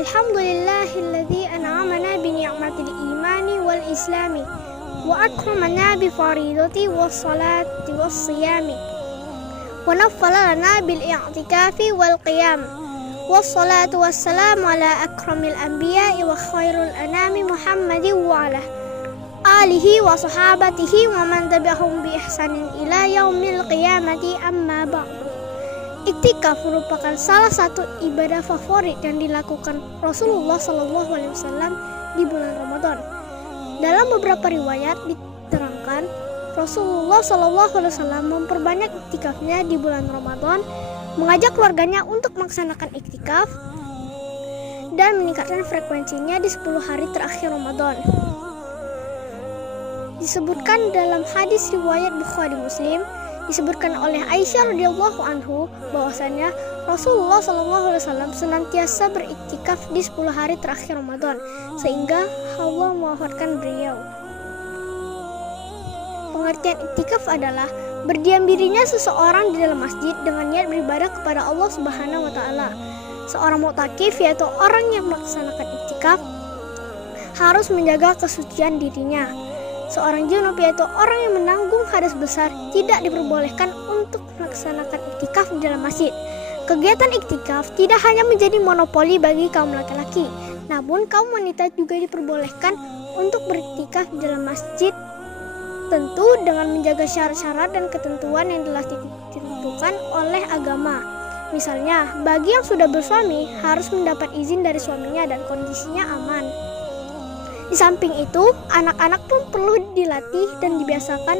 Alhamdulillahilladzi an'amana bi ni'matil imani wal islami wa akramana bi faridati was salati was siyami wa naffala lana bil i'tikafi wal qiyam. Wassalatu wassalamu ala akramil anbiya'i wa khairul anami Muhammadin wa ala alihi wa sahabatihi wa man tabi'ahum bi ihsanin ila yaumil qiyamati, amma ba'du. Iktikaf merupakan salah satu ibadah favorit yang dilakukan Rasulullah SAW di bulan Ramadan. Dalam beberapa riwayat diterangkan Rasulullah SAW memperbanyak iktikafnya di bulan Ramadan, mengajak keluarganya untuk melaksanakan iktikaf dan meningkatkan frekuensinya di 10 hari terakhir Ramadan. Disebutkan dalam hadis riwayat Bukhari Muslim, disebutkan oleh Aisyah radhiyallahu anhu bahwasanya Rasulullah SAW senantiasa beriktikaf di 10 hari terakhir Ramadan sehingga Allah mewafatkan beliau. Pengertian iktikaf adalah berdiam dirinya seseorang di dalam masjid dengan niat beribadah kepada Allah Subhanahu wa taala. Seorang mu'takif yaitu orang yang melaksanakan iktikaf harus menjaga kesucian dirinya. Seorang junub yaitu orang yang menanggung hadas besar tidak diperbolehkan untuk melaksanakan iktikaf di dalam masjid. Kegiatan iktikaf tidak hanya menjadi monopoli bagi kaum laki-laki, namun kaum wanita juga diperbolehkan untuk beriktikaf di dalam masjid, tentu dengan menjaga syarat-syarat dan ketentuan yang telah ditentukan oleh agama. Misalnya, bagi yang sudah bersuami harus mendapat izin dari suaminya dan kondisinya aman. Di samping itu, anak-anak pun perlu dilatih dan dibiasakan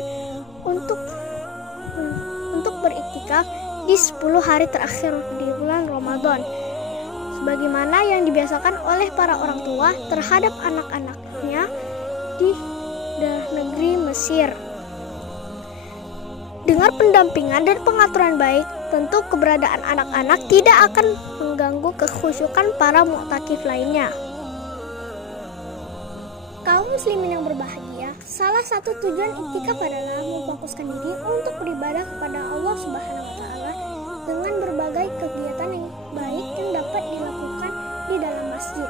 untuk beriktikaf di 10 hari terakhir di bulan Ramadan, sebagaimana yang dibiasakan oleh para orang tua terhadap anak-anaknya di negeri Mesir. Dengan pendampingan dan pengaturan baik, tentu keberadaan anak-anak tidak akan mengganggu kekhusyukan para mu'takif lainnya. Kaum muslimin yang berbahagia, salah satu tujuan iktikaf adalah memfokuskan diri untuk beribadah kepada Allah Subhanahu wa taala dengan berbagai kegiatan yang baik yang dapat dilakukan di dalam masjid.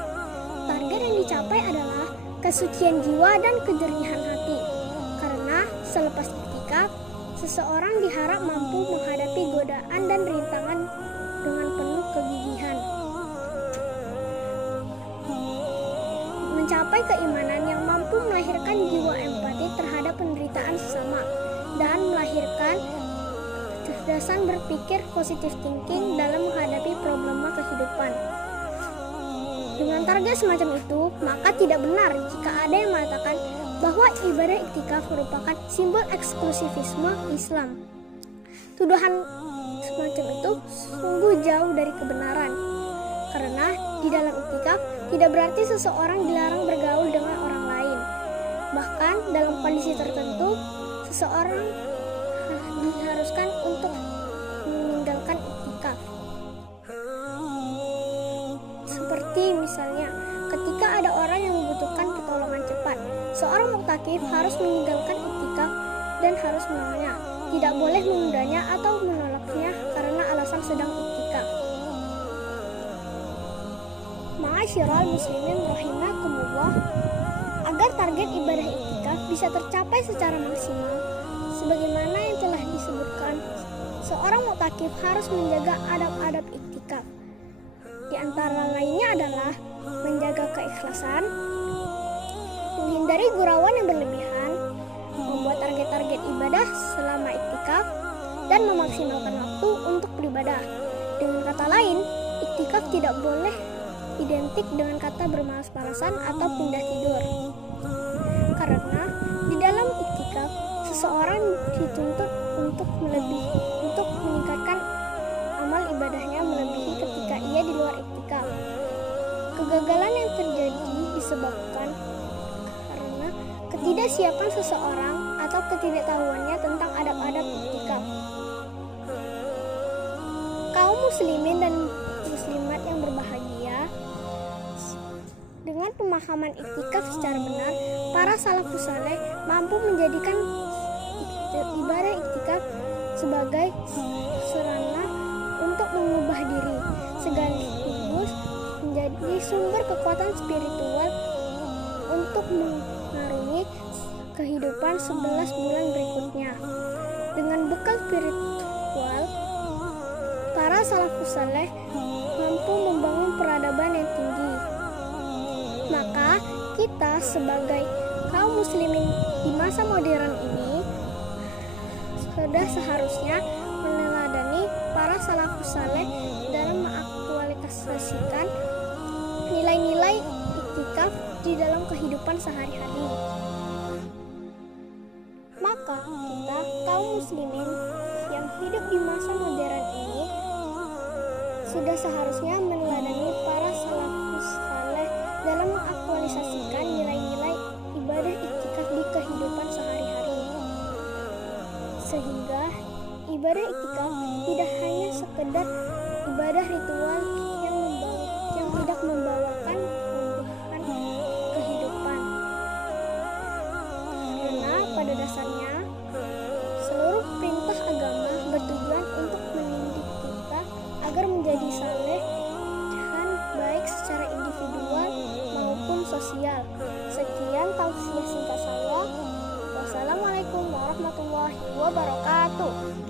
Target yang dicapai adalah kesucian jiwa dan kejernihan hati. Karena selepas iktikaf, seseorang diharap mampu menghadapi godaan dan rintangan dengan penuh kegigihan. Mencapai keimanan yang mampu melahirkan jiwa empati terhadap penderitaan sesama dan melahirkan kecerdasan berpikir positive thinking dalam menghadapi problema kehidupan. Dengan target semacam itu, maka tidak benar jika ada yang mengatakan bahwa ibadah iktikaf merupakan simbol eksklusivisme Islam. Tuduhan semacam itu sungguh jauh dari kebenaran. Karena di dalam iktikaf tidak berarti seseorang dilarang bergaul dengan orang lain. Bahkan dalam kondisi tertentu, seseorang diharuskan untuk meninggalkan iktikaf. Seperti misalnya, ketika ada orang yang membutuhkan pertolongan cepat, seorang mu'takif harus meninggalkan iktikaf dan harus menolongnya. Tidak boleh menundanya atau menolaknya karena alasan sedang iktikaf. Ma'asyiral muslimin rahimakumullah, agar target ibadah iktikaf bisa tercapai secara maksimal, sebagaimana yang telah disebutkan, seorang mu'takif harus menjaga adab-adab iktikaf. Di antara lainnya adalah menjaga keikhlasan, menghindari gurauan yang berlebihan, membuat target-target ibadah selama iktikaf, dan memaksimalkan waktu untuk beribadah. Dengan kata lain, iktikaf tidak boleh identik dengan kata bermalas-malasan atau pindah tidur. Karena di dalam iktikaf, seseorang dituntut untuk meningkatkan amal ibadahnya melebihi ketika ia di luar iktikaf. Kegagalan yang terjadi disebabkan karena ketidaksiapan seseorang atau ketidaktahuannya tentang adab-adab iktikaf. Kaum muslimin dan muslimat yang berbahagia, dengan pemahaman iktikaf secara benar, para salafus saleh mampu menjadikan ibadah iktikaf sebagai sarana untuk mengubah diri, sekaligus menjadi sumber kekuatan spiritual untuk mengarungi kehidupan 11 bulan berikutnya. Dengan bekal spiritual, para salafus saleh mampu membangun peradaban yang tinggi. Maka kita sebagai kaum muslimin di masa modern ini sudah seharusnya meneladani para salafus saleh dalam mengaktualisasikan nilai-nilai iktikaf di dalam kehidupan sehari-hari. Maka kita kaum muslimin yang hidup di masa modern ini sudah seharusnya meneladani para salafus saleh dalam mengaktualisasikan nilai-nilai ibadah iktikaf di kehidupan sehari-hari. Sehingga ibadah iktikaf tidak hanya sekedar ibadah ritual yang tidak membawakan perubahan kehidupan. Karena pada dasarnya seluruh perintah agama bertujuan untuk mendidik kita agar menjadi saleh dan baik secara individual maupun sosial. Sekian tausiah singkat saya. Wassalamualaikum warahmatullahi wabarakatuh.